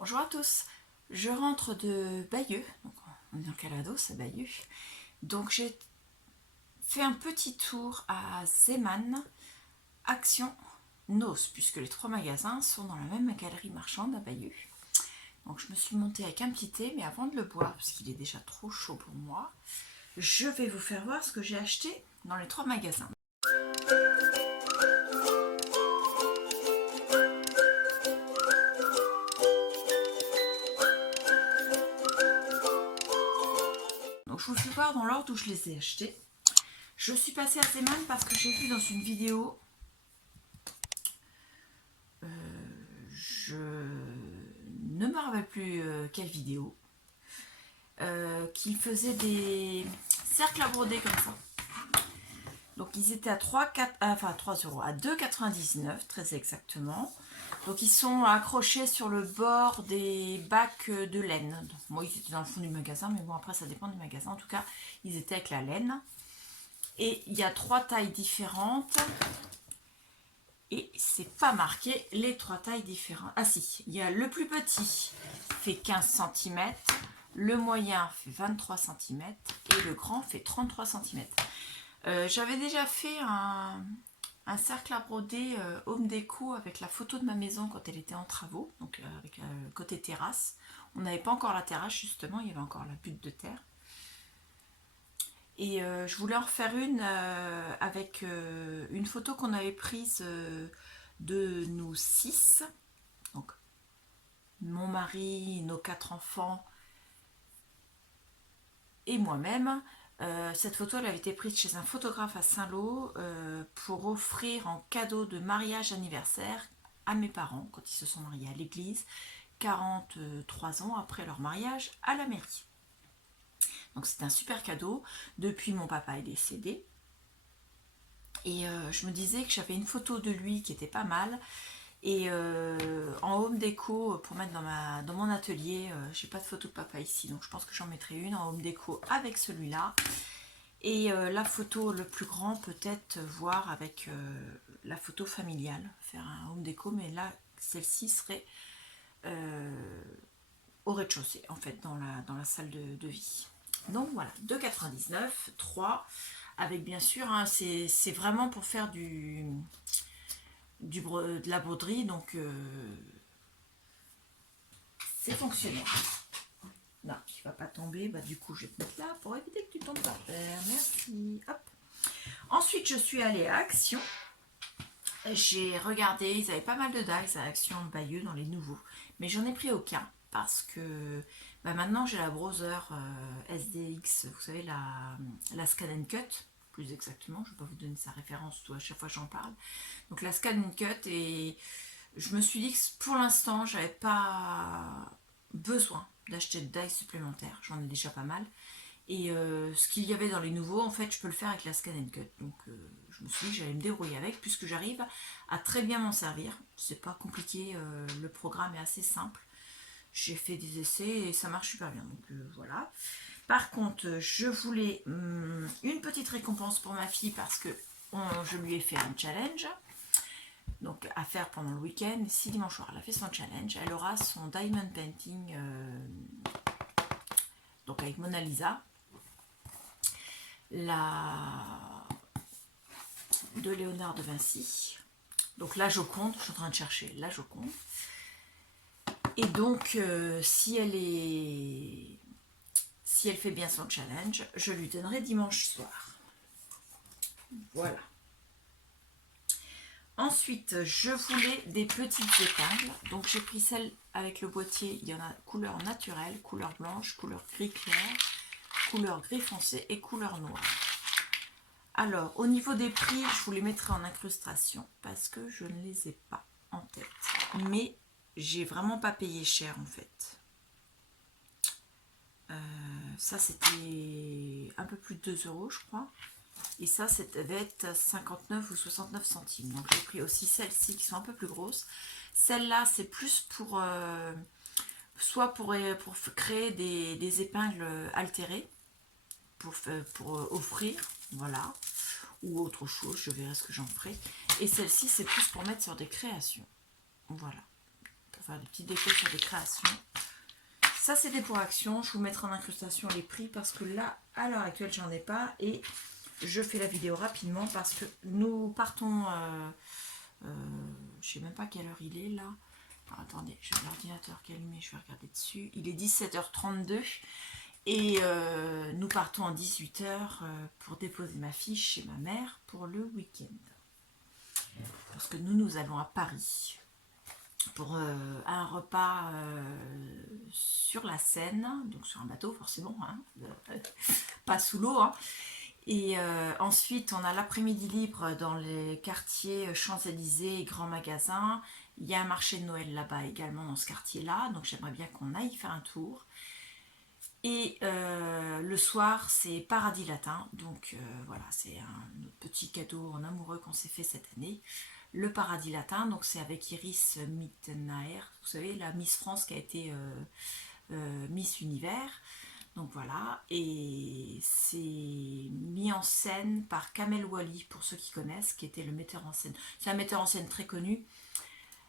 Bonjour à tous, je rentre de Bayeux, donc on est en Calvados à Bayeux, donc j'ai fait un petit tour à Zeman, Action, Nos, puisque les trois magasins sont dans la même galerie marchande à Bayeux. Donc je me suis montée avec un petit thé, mais avant de le boire, parce qu'il est déjà trop chaud pour moi, je vais vous faire voir ce que j'ai acheté dans les trois magasins. Donc je vous fais voir dans l'ordre où je les ai achetés. Je suis passée à Zeman parce que j'ai vu dans une vidéo, je ne me rappelle plus quelle vidéo, qu'ils faisaient des cercles à broder comme ça. Donc ils étaient à 3, 4, enfin 3 euros, à 2,99 très exactement. Donc ils sont accrochés sur le bord des bacs de laine. Donc, moi ils étaient dans le fond du magasin, mais bon après ça dépend du magasin. En tout cas ils étaient avec la laine. Et il y a trois tailles différentes. Et c'est pas marqué les trois tailles différentes. Ah si, il y a le plus petit fait 15 cm, le moyen fait 23 cm et le grand fait 33 cm. J'avais déjà fait un cercle à broder home déco avec la photo de ma maison quand elle était en travaux, donc avec côté terrasse. On n'avait pas encore la terrasse justement, il y avait encore la butte de terre. Et je voulais en refaire une avec une photo qu'on avait prise de nous 6, donc mon mari, nos 4 enfants et moi-même. Cette photo elle avait été prise chez un photographe à Saint-Lô pour offrir en cadeau de mariage anniversaire à mes parents quand ils se sont mariés à l'église 43 ans après leur mariage à la mairie. Donc c'est un super cadeau. Depuis mon papa est décédé. Et je me disais que j'avais une photo de lui qui était pas mal. Et en home déco pour mettre dans mon atelier, j'ai pas de photo de papa ici, donc je pense que j'en mettrai une en home déco avec celui-là. Et la photo le plus grand peut-être voir avec la photo familiale, faire un home déco, mais là celle-ci serait au rez-de-chaussée en fait dans la salle de vie. Donc voilà, 2,99, 3 avec bien sûr, hein, c'est vraiment pour faire de la broderie, donc c'est fonctionnel. Non, tu vas pas tomber, bah du coup je vais te mettre là pour éviter que tu tombes par terre. Merci. Hop. Ensuite je suis allée à Action. J'ai regardé, ils avaient pas mal de dies à Action Bayeux dans les nouveaux, mais j'en ai pris aucun parce que bah, maintenant j'ai la Browser SDX, vous savez la Scan Cut, plus exactement, je ne vais pas vous donner sa référence tout à chaque fois que j'en parle. Donc la Scan Cut, et je me suis dit que pour l'instant j'avais pas besoin d'acheter de dies supplémentaires, j'en ai déjà pas mal. Et ce qu'il y avait dans les nouveaux, en fait, je peux le faire avec la Scan Cut. Donc, je me suis dit que j'allais me débrouiller avec, puisque j'arrive à très bien m'en servir. C'est pas compliqué, le programme est assez simple. J'ai fait des essais et ça marche super bien. Donc, voilà. Par contre, je voulais une petite récompense pour ma fille parce que je lui ai fait un challenge. Donc, à faire pendant le week-end. Si dimanche soir, elle a fait son challenge, elle aura son diamond painting, donc avec Mona Lisa. La de Léonard de Vinci. Donc la Joconde, je suis en train de chercher la Joconde. Et donc si elle fait bien son challenge, je lui donnerai dimanche soir. Voilà. Ensuite, je voulais des petites épingles. Donc j'ai pris celle avec le boîtier. Il y en a couleur naturelle, couleur blanche, couleur gris clair, couleur gris foncé et couleur noire. Alors, au niveau des prix, je vous les mettrai en incrustation parce que je ne les ai pas en tête. Mais j'ai vraiment pas payé cher en fait. Ça, c'était un peu plus de 2 euros, je crois. Et ça, ça devait être 59 ou 69 centimes. Donc, j'ai pris aussi celles-ci qui sont un peu plus grosses. Celle-là, c'est plus pour soit pour créer des épingles altérées pour offrir, voilà, ou autre chose, je verrai ce que j'en ferai. Et celle-ci, c'est plus pour mettre sur des créations, voilà, pour faire des petites décos sur des créations. Ça, c'était pour Action. Je vous mettrai en incrustation les prix parce que là, à l'heure actuelle, j'en ai pas. Et je fais la vidéo rapidement parce que nous partons... je sais même pas quelle heure il est là. Alors, attendez, j'ai l'ordinateur qui est allumé, je vais regarder dessus. Il est 17h32 et nous partons à 18h pour déposer ma fiche chez ma mère pour le week-end. Parce que nous allons à Paris pour un repas sur la Seine, donc sur un bateau forcément, hein, pas sous l'eau. Hein. Et ensuite, on a l'après-midi libre dans les quartiers Champs-Élysées et Grands Magasins. Il y a un marché de Noël là-bas également dans ce quartier-là, donc j'aimerais bien qu'on aille faire un tour. Et le soir, c'est Paradis Latin, donc voilà, c'est un petit cadeau en amoureux qu'on s'est fait cette année. Le Paradis Latin, donc c'est avec Iris Mittenaer, vous savez, la Miss France qui a été Miss Univers. Donc voilà, et c'est mis en scène par Kamel Wally, pour ceux qui connaissent, qui était le metteur en scène. C'est un metteur en scène très connu,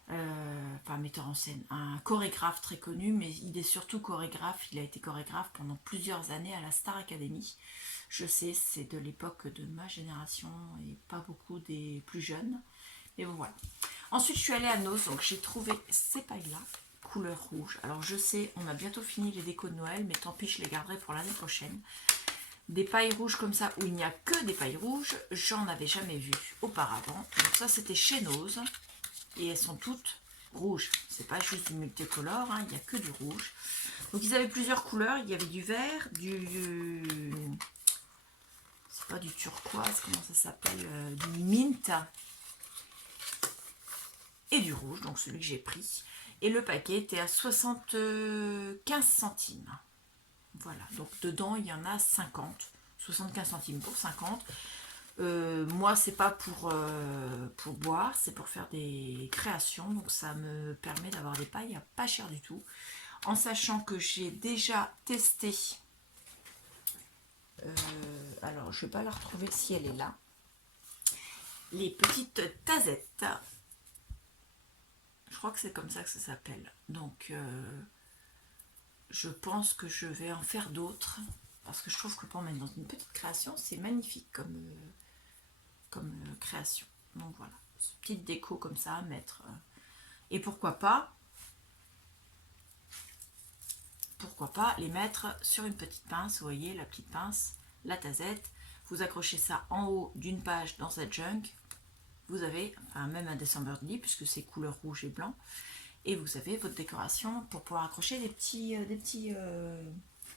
enfin metteur en scène, un chorégraphe très connu, mais il est surtout chorégraphe, il a été chorégraphe pendant plusieurs années à la Star Academy. Je sais, c'est de l'époque de ma génération et pas beaucoup des plus jeunes, mais bon voilà. Ensuite je suis allée à Noz, donc j'ai trouvé ces pailles-là. Couleur rouge. Alors je sais, on a bientôt fini les décos de Noël, mais tant pis, je les garderai pour l'année prochaine. Des pailles rouges comme ça, où il n'y a que des pailles rouges, j'en avais jamais vu auparavant. Donc ça, c'était chez Noz, et elles sont toutes rouges. C'est pas juste du multicolore, hein, il n'y a que du rouge. Donc ils avaient plusieurs couleurs, il y avait du vert, c'est pas du turquoise, comment ça s'appelle, du mint, et du rouge, donc celui que j'ai pris. Et le paquet était à 75 centimes. Voilà, donc dedans il y en a 50. 75 centimes pour 50. Moi, c'est pas pour boire, c'est pour faire des créations. Donc ça me permet d'avoir des pailles à pas cher du tout. En sachant que j'ai déjà testé. Alors, je vais pas la retrouver si elle est là. Les petites tasettes. Je crois que c'est comme ça que ça s'appelle. Donc, je pense que je vais en faire d'autres. Parce que je trouve que pour mettre dans une petite création, c'est magnifique comme création. Donc voilà, petite déco comme ça à mettre. Et pourquoi pas les mettre sur une petite pince. Vous voyez, la petite pince, la tasette. Vous accrochez ça en haut d'une page dans cette junk. Vous avez, enfin, même un December Day, puisque c'est couleur rouge et blanc. Et vous avez votre décoration pour pouvoir accrocher des petits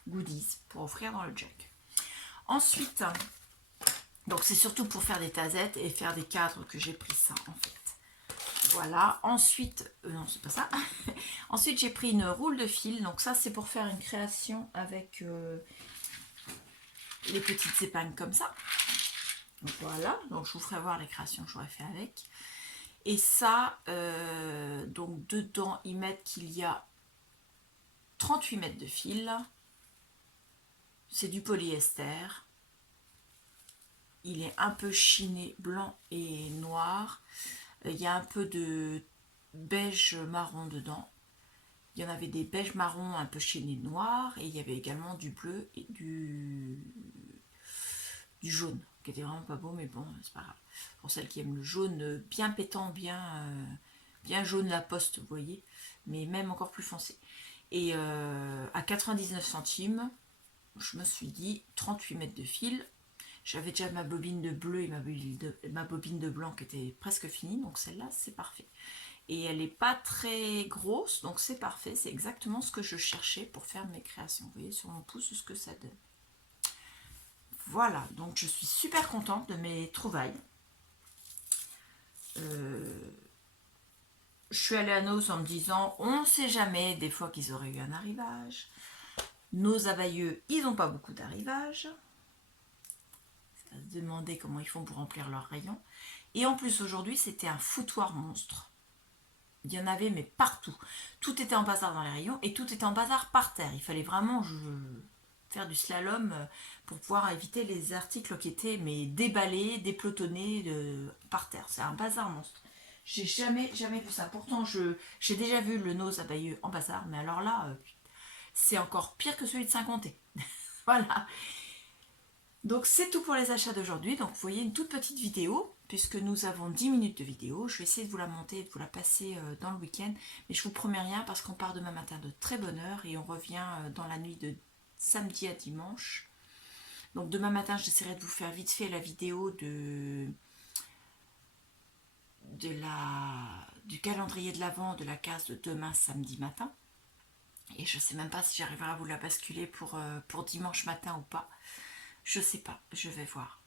goodies pour offrir dans le junk. Ensuite, donc c'est surtout pour faire des tasettes et faire des cadres que j'ai pris ça en fait. Voilà, ensuite, non c'est pas ça. Ensuite j'ai pris une roule de fil, donc ça c'est pour faire une création avec les petites épingles comme ça. Donc voilà, donc je vous ferai voir les créations que j'aurais fait avec. Et ça, donc dedans, ils mettent qu'il y a 38 mètres de fil. C'est du polyester. Il est un peu chiné, blanc et noir. Il y a un peu de beige marron dedans. Il y en avait des beige marron un peu chiné noir. Et il y avait également du bleu et du jaune, qui était vraiment pas beau, mais bon, c'est pas grave. Pour celles qui aiment le jaune bien pétant, bien jaune la poste, vous voyez, mais même encore plus foncé. Et à 99 centimes, je me suis dit 38 mètres de fil. J'avais déjà ma bobine de bleu et ma bobine de blanc qui était presque finie, donc celle-là, c'est parfait. Et elle n'est pas très grosse, donc c'est parfait. C'est exactement ce que je cherchais pour faire mes créations. Vous voyez sur mon pouce ce que ça donne. Voilà, donc je suis super contente de mes trouvailles. Je suis allée à Noz en me disant, on ne sait jamais, des fois qu'ils auraient eu un arrivage. Nos abailleux, ils n'ont pas beaucoup d'arrivage. C'est à se demander comment ils font pour remplir leurs rayons. Et en plus, aujourd'hui, c'était un foutoir monstre. Il y en avait, mais partout. Tout était en bazar dans les rayons et tout était en bazar par terre. Il fallait vraiment faire du slalom pour pouvoir éviter les articles qui étaient déballés, dépelotonnés par terre. C'est un bazar monstre. J'ai jamais vu ça. Pourtant, j'ai déjà vu le nose à Bayeux en bazar, mais alors là, c'est encore pire que celui de Saint-Comté. Voilà. Donc c'est tout pour les achats d'aujourd'hui. Donc vous voyez une toute petite vidéo, puisque nous avons 10 minutes de vidéo. Je vais essayer de vous la monter et de vous la passer dans le week-end. Mais je vous promets rien parce qu'on part demain matin de très bonne heure et on revient dans la nuit de samedi à dimanche. Donc demain matin, j'essaierai de vous faire vite fait la vidéo du calendrier de l'Avent de la case de demain samedi matin. Et je ne sais même pas si j'arriverai à vous la basculer pour dimanche matin ou pas. Je sais pas, je vais voir.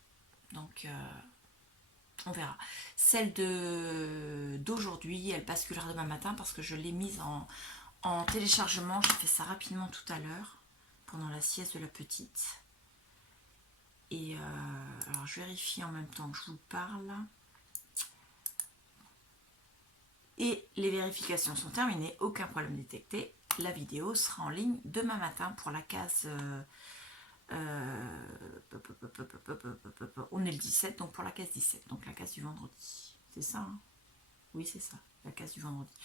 Donc on verra. Celle d'aujourd'hui, elle basculera demain matin parce que je l'ai mise en téléchargement. J'ai fait ça rapidement tout à l'heure, pendant la sieste de la petite. Et alors je vérifie en même temps que je vous parle. Et les vérifications sont terminées, aucun problème détecté. La vidéo sera en ligne demain matin pour la case... on est le 17, donc pour la case 17, donc la case du vendredi. C'est ça, hein? Oui, c'est ça, la case du vendredi.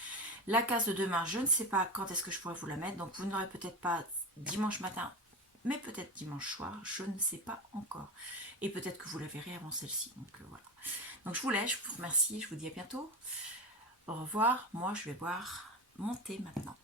La case de demain, je ne sais pas quand est-ce que je pourrais vous la mettre, donc vous n'aurez peut-être pas dimanche matin, mais peut-être dimanche soir, je ne sais pas encore. Et peut-être que vous la verrez avant celle-ci, donc voilà. Donc je vous laisse, je vous remercie, je vous dis à bientôt. Au revoir, moi je vais boire mon thé maintenant.